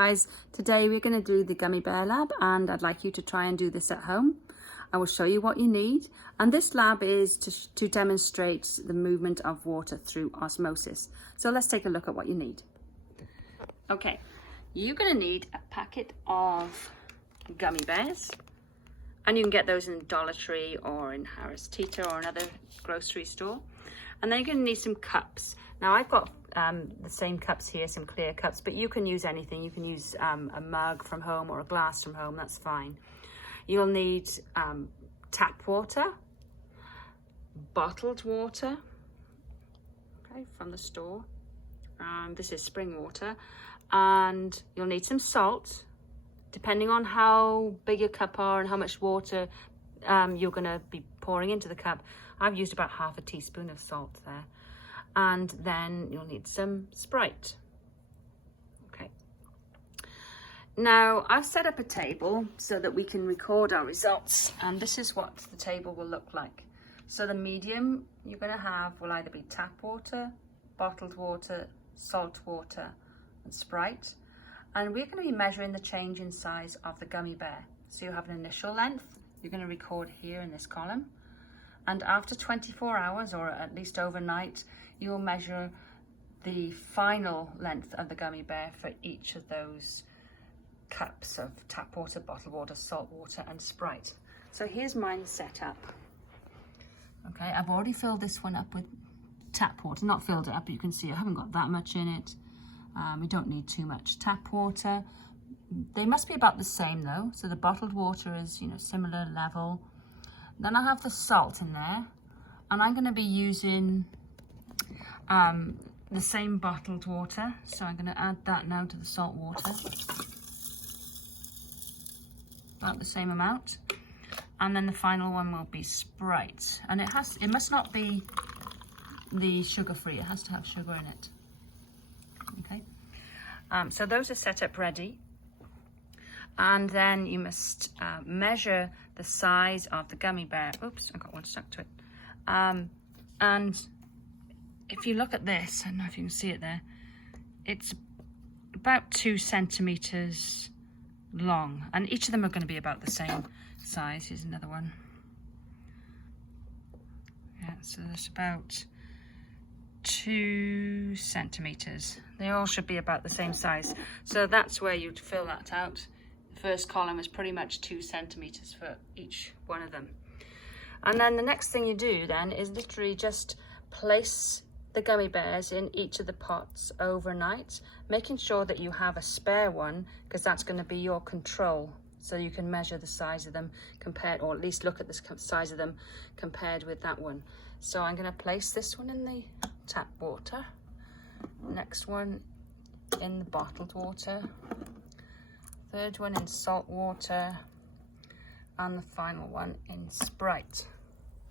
Guys, today we're going to do the gummy bear lab, and I'd like you to try and do this at home. I will show you what you need, and this lab is to demonstrate the movement of water through osmosis. So let's take a look at what you need. Okay, you're going to need a packet of gummy bears, and you can get those in Dollar Tree or in Harris Teeter or another grocery store. And then you're going to need some cups. Now I've got the same cups here, some clear cups, but you can use anything. You can use a mug from home or a glass from home, that's fine. You'll need tap water, bottled water, okay, from the store. This is spring water. And you'll need some salt, depending on how big your cup are and how much water you're going to be pouring into the cup. I've used about half a teaspoon of salt there. And then you'll need some Sprite. Okay. Now I've set up a table so that we can record our results, and this is what the table will look like. So the medium you're going to have will either be tap water, bottled water, salt water and Sprite. And we're going to be measuring the change in size of the gummy bear. So you have an initial length, you're going to record here in this column. And after 24 hours, or at least overnight, you'll measure the final length of the gummy bear for each of those cups of tap water, bottled water, salt water and Sprite. So here's mine set up. Okay, I've already filled this one up with tap water. Not filled it up, but you can see I haven't got that much in it. We don't need too much tap water. They must be about the same though. So the bottled water is, similar level. Then I have the salt in there, and I'm going to be using the same bottled water. So I'm going to add that now to the salt water. About the same amount. And then the final one will be Sprite. And it must not be the sugar-free. It has to have sugar in it. Okay. So those are set up ready. And then you must measure the size of the gummy bear. Oops, I got one stuck to it. And if you look at this, I don't know if you can see it there, it's about 2 centimeters long, and each of them are going to be about the same size. Here's another one. Yeah, so there's about 2 centimeters. They all should be about the same size. So that's where you'd fill that out. The first column is pretty much 2 centimeters for each one of them. And then the next thing you do then is literally just place the gummy bears in each of the pots overnight, making sure that you have a spare one, because that's going to be your control. So you can measure the size of them compared, or at least look at the size of them compared with that one. So I'm going to place this one in the tap water, next one in the bottled water, third one in salt water, and the final one in Sprite.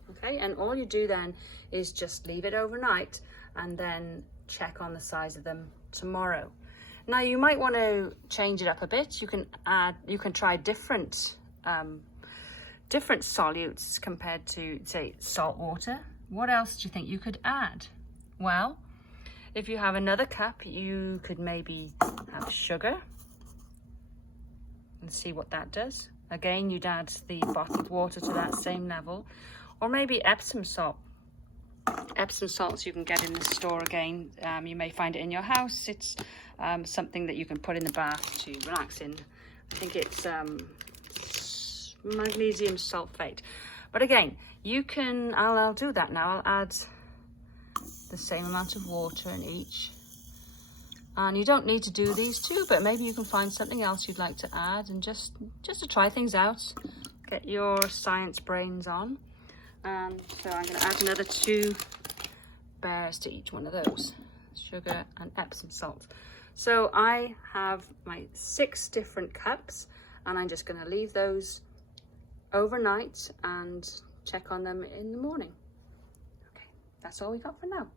Okay, and all you do then is just leave it overnight and then check on the size of them tomorrow. Now you might want to change it up a bit. You can try different solutes compared to, say, salt water. What else do you think you could add? Well, if you have another cup, you could maybe have sugar and see what that does. Again, you'd add the bottled water to that same level, or maybe Epsom salt. Epsom salts you can get in the store again. You may find it in your house. It's something that you can put in the bath to relax in. I think it's magnesium sulfate. But again, you can, I'll do that now. I'll add the same amount of water in each. And you don't need to do these two, but maybe you can find something else you'd like to add, and just to try things out, get your science brains on. And so I'm going to add another 2 bears to each one of those, sugar and Epsom salt. So I have my 6 different cups, and I'm just going to leave those overnight and check on them in the morning. Okay, that's all we got for now.